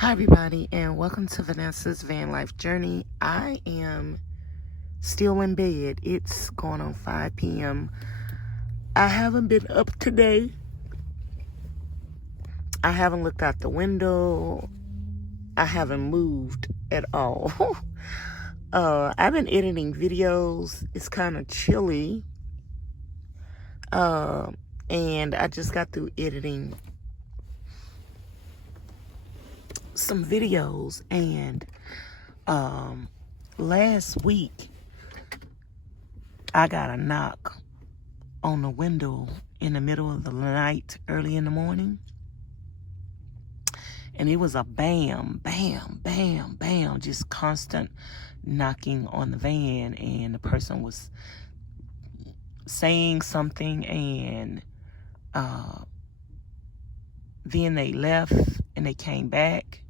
Hi everybody, and welcome to Vanessa's van life journey. I am still in bed. It's going on 5 p.m. I haven't been up today. I haven't looked out the window. I haven't moved at all. I've been editing videos. It's kind of chilly. And I just got through editing some videos, and last week I got a knock on the window in the middle of the night, early in the morning, and it was a bam, bam, bam, bam, just constant knocking on the van, and the person was saying something, and then they left and they came back,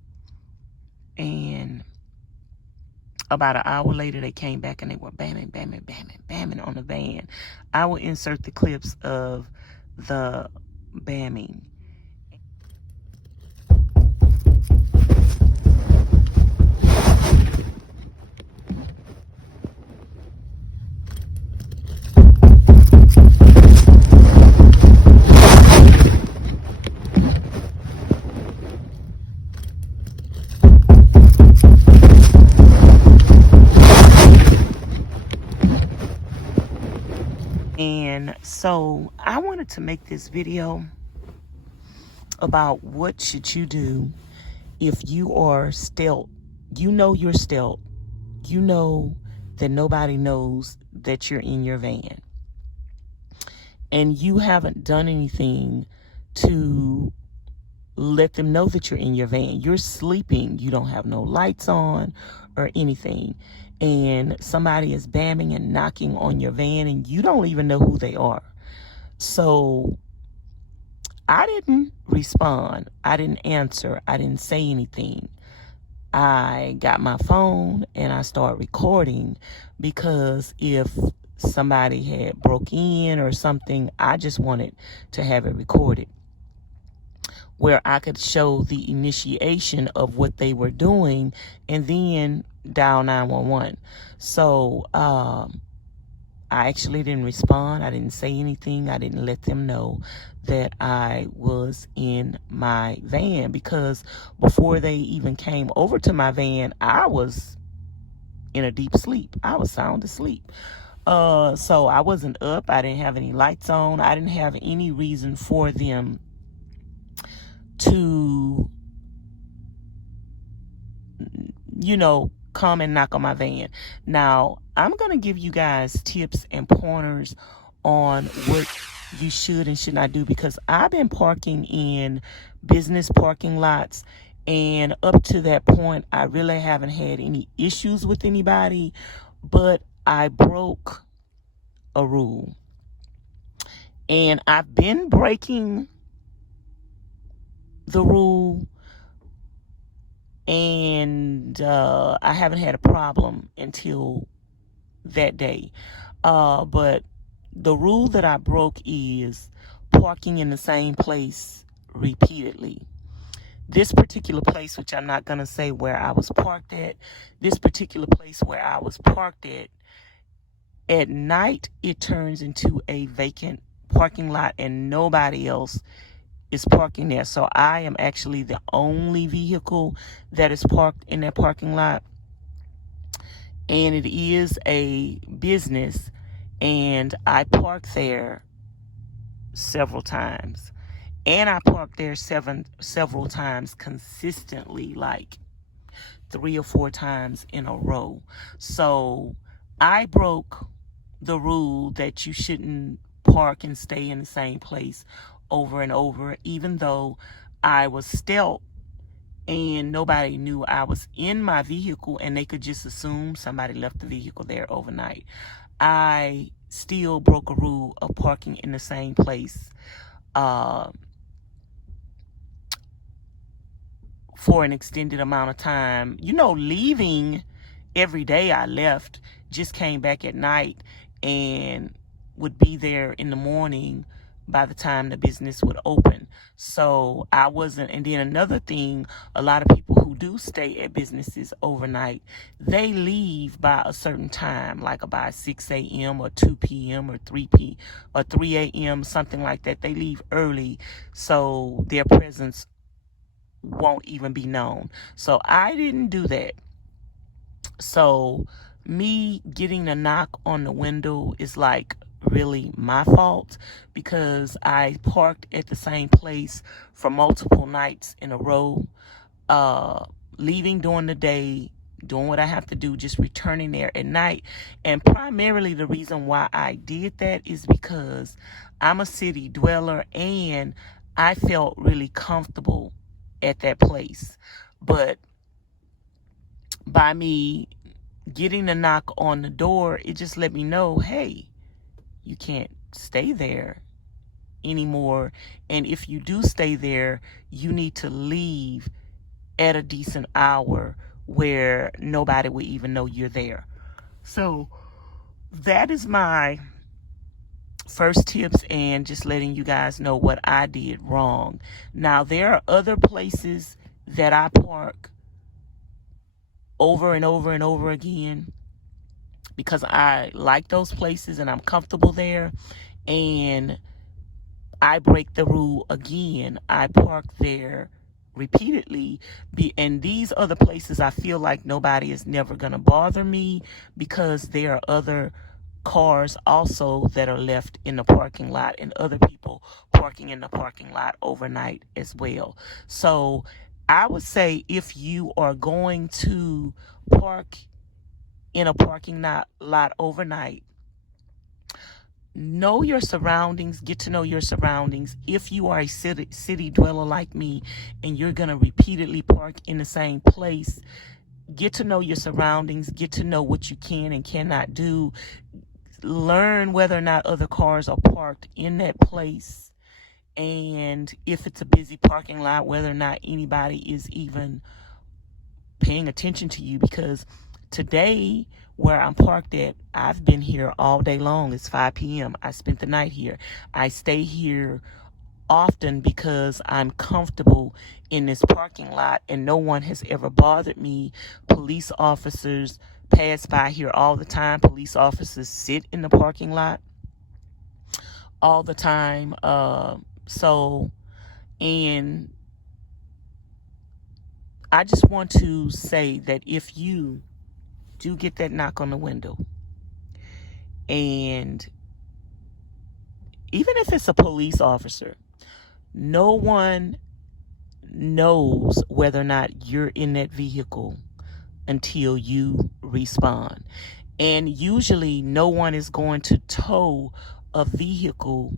and about an hour later they came back and they were bamming, bamming, bamming, bamming on the van. I will insert the clips of the bamming. And so I wanted to make this video about what should you do if you are stealth. You know you're stealth. You know that nobody knows that you're in your van, and you haven't done anything to let them know that you're in your van. You're sleeping. You don't have no lights on or anything. And somebody is bamming and knocking on your van, and you don't even know who they are. So I didn't respond. I didn't answer. I didn't say anything. I got my phone and I started recording, because if somebody had broke in or something, I just wanted to have it recorded where I could show the initiation of what they were doing and then dial 911. So I actually didn't respond. I didn't say anything. I didn't let them know that I was in my van, because before they even came over to my van, I was in a deep sleep. I was sound asleep. So I wasn't up. I didn't have any lights on. I didn't have any reason for them to, come and knock on my van. Now, I'm going to give you guys tips and pointers on what you should and should not do, because I've been parking in business parking lots, and up to that point, I really haven't had any issues with anybody, but I broke a rule. And I've been breaking the rule, and I haven't had a problem until that day. But the rule that I broke is parking in the same place repeatedly. This particular place, which I'm not going to say where I was parked at, this particular place where I was parked at night, it turns into a vacant parking lot and nobody else is parking there. So I am actually the only vehicle that is parked in that parking lot. And it is a business, and I parked there several times. And I parked there several times consistently, like 3 or 4 times in a row. So I broke the rule that you shouldn't park and stay in the same place over and over, even though I was stealth and nobody knew I was in my vehicle, and they could just assume somebody left the vehicle there overnight. I still broke a rule of parking in the same place for an extended amount of time. Leaving every day I left, just came back at night and would be there in the morning by the time the business would open. So I wasn't, and then another thing, a lot of people who do stay at businesses overnight, they leave by a certain time, like about 6 a.m. or 2 p.m. or 3 a.m., something like that. They leave early so their presence won't even be known. So I didn't do that. So me getting a knock on the window is like really my fault, because I parked at the same place for multiple nights in a row, leaving during the day, doing what I have to do, just returning there at night. And primarily the reason why I did that is because I'm a city dweller and I felt really comfortable at that place. But by me getting a knock on the door, it just let me know, hey, you can't stay there anymore. And if you do stay there, you need to leave at a decent hour where nobody will even know you're there. So that is my first tips, and just letting you guys know what I did wrong. Now, there are other places that I park over and over and over again because I like those places and I'm comfortable there, and I break the rule again. I park there repeatedly, and these other places I feel like nobody is never going to bother me because there are other cars also that are left in the parking lot and other people parking in the parking lot overnight as well. So I would say if you are going to park in a parking lot overnight, know your surroundings, get to know your surroundings. If you are a city dweller like me and you're going to repeatedly park in the same place, get to know your surroundings, get to know what you can and cannot do. Learn whether or not other cars are parked in that place, and if it's a busy parking lot, whether or not anybody is even paying attention to you. Because today, where I'm parked at, I've been here all day long. It's 5 p.m. I spent the night here. I stay here often because I'm comfortable in this parking lot and no one has ever bothered me. Police officers pass by here all the time. Police officers sit in the parking lot all the time. And I just want to say that if you do get that knock on the window, and even if it's a police officer, no one knows whether or not you're in that vehicle until you respond. And usually no one is going to tow a vehicle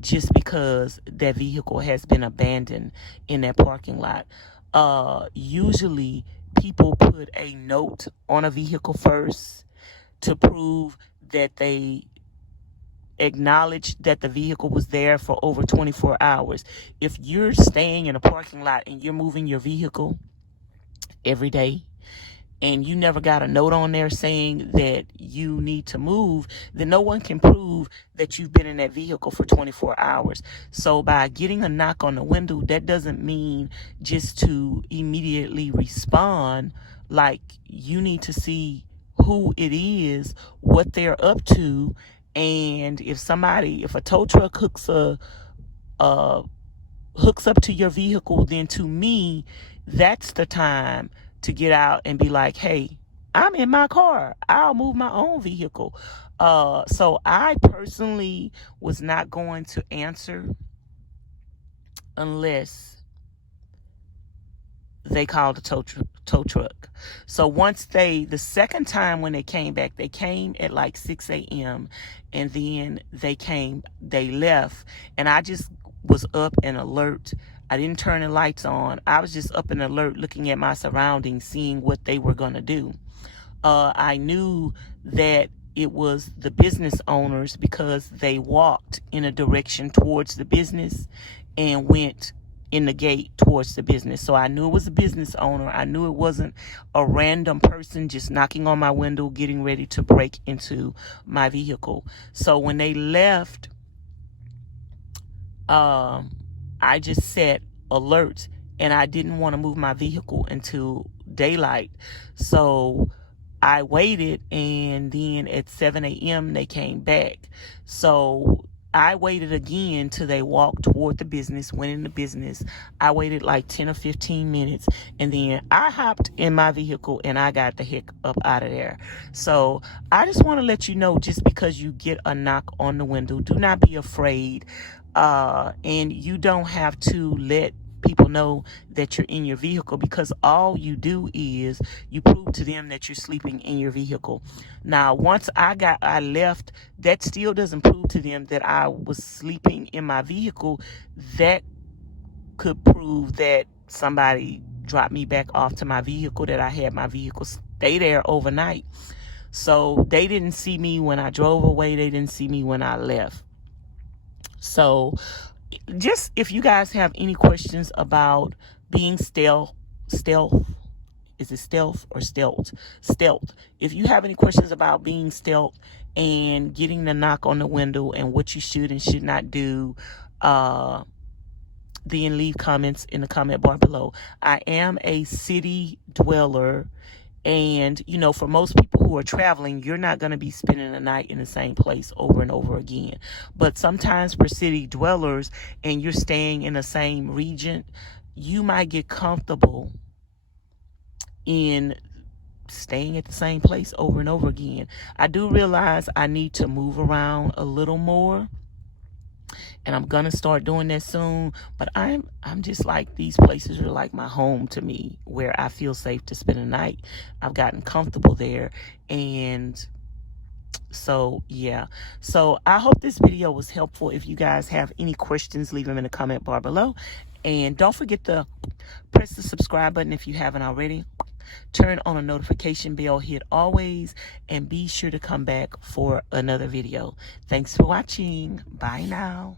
just because that vehicle has been abandoned in that parking lot. Usually people put a note on a vehicle first to prove that they acknowledge that the vehicle was there for over 24 hours. If you're staying in a parking lot and you're moving your vehicle every day and you never got a note on there saying that you need to move, then no one can prove that you've been in that vehicle for 24 hours. So by getting a knock on the window, that doesn't mean just to immediately respond. Like, you need to see who it is, what they're up to, and if a tow truck hooks up to your vehicle, then to me, that's the time to get out and be like, hey, I'm in my car. I'll move my own vehicle. So I personally was not going to answer unless they called a tow truck. So the second time when they came back, they came at like 6 a.m. and then they left, and I just was up and alert. I didn't turn the lights on. I was just up and alert, looking at my surroundings, seeing what they were going to do. I knew that it was the business owners because they walked in a direction towards the business and went in the gate towards the business. So I knew it was a business owner. I knew it wasn't a random person just knocking on my window, getting ready to break into my vehicle. So when they left, I just set alerts, and I didn't want to move my vehicle until daylight. So I waited, and then at 7 a.m. they came back. So I waited again till they walked toward the business, went in the business. I waited like 10 or 15 minutes, and then I hopped in my vehicle and I got the heck up out of there. So I just want to let you know, just because you get a knock on the window, do not be afraid. And you don't have to let people know that you're in your vehicle, because all you do is you prove to them that you're sleeping in your vehicle. Now, once I left, that still doesn't prove to them that I was sleeping in my vehicle. That could prove that somebody dropped me back off to my vehicle, that I had my vehicle stay there overnight. So they didn't see me when I drove away. They didn't see me when I left. So just, if you guys have any questions about being stealth, is it stealth or stealth? If you have any questions about being stealth and getting the knock on the window and what you should and should not do, then leave comments in the comment bar below. I am a city dweller, and for most people who are traveling, you're not going to be spending the night in the same place over and over again. But sometimes for city dwellers, and you're staying in the same region, you might get comfortable in staying at the same place over and over again. I do realize I need to move around a little more, and I'm gonna start doing that soon. But I'm just like, these places are like my home to me, where I feel safe to spend the night. I've gotten comfortable there, and so yeah. So I hope this video was helpful. If you guys have any questions, leave them in the comment bar below, and don't forget to press the subscribe button if you haven't already. Turn on a notification bell, hit always, and be sure to come back for another video. Thanks for watching. Bye now.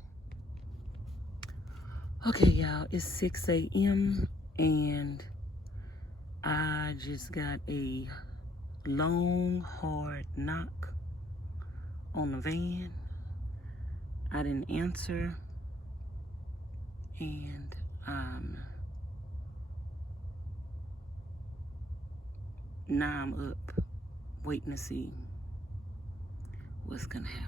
Okay, y'all, it's 6 a.m. and I just got a long, hard knock on the van. I didn't answer, and now I'm up waiting to see what's gonna happen.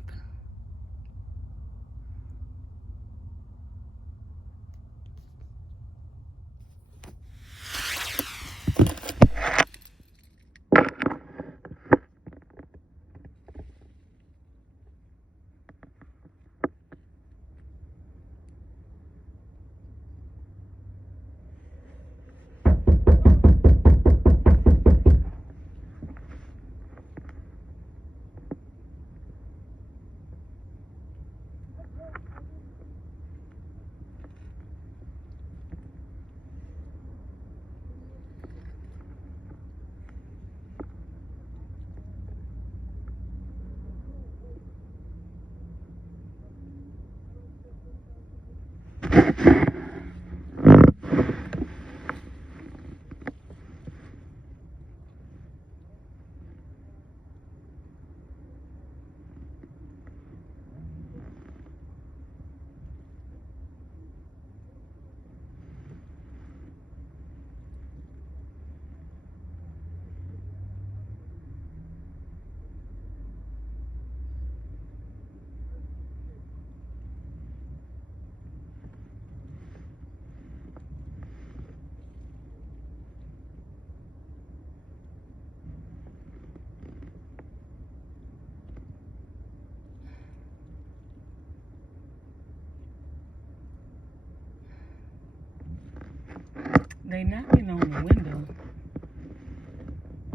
They knocking on the window.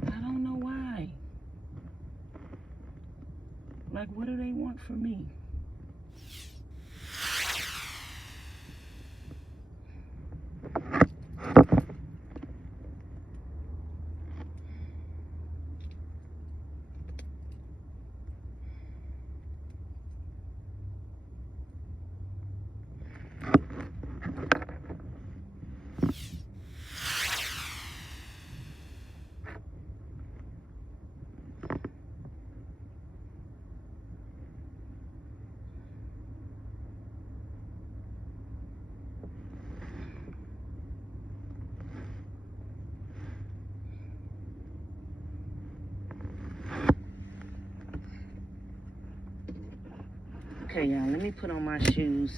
I don't know why. Like, what do they want from me? Okay, y'all, let me put on my shoes.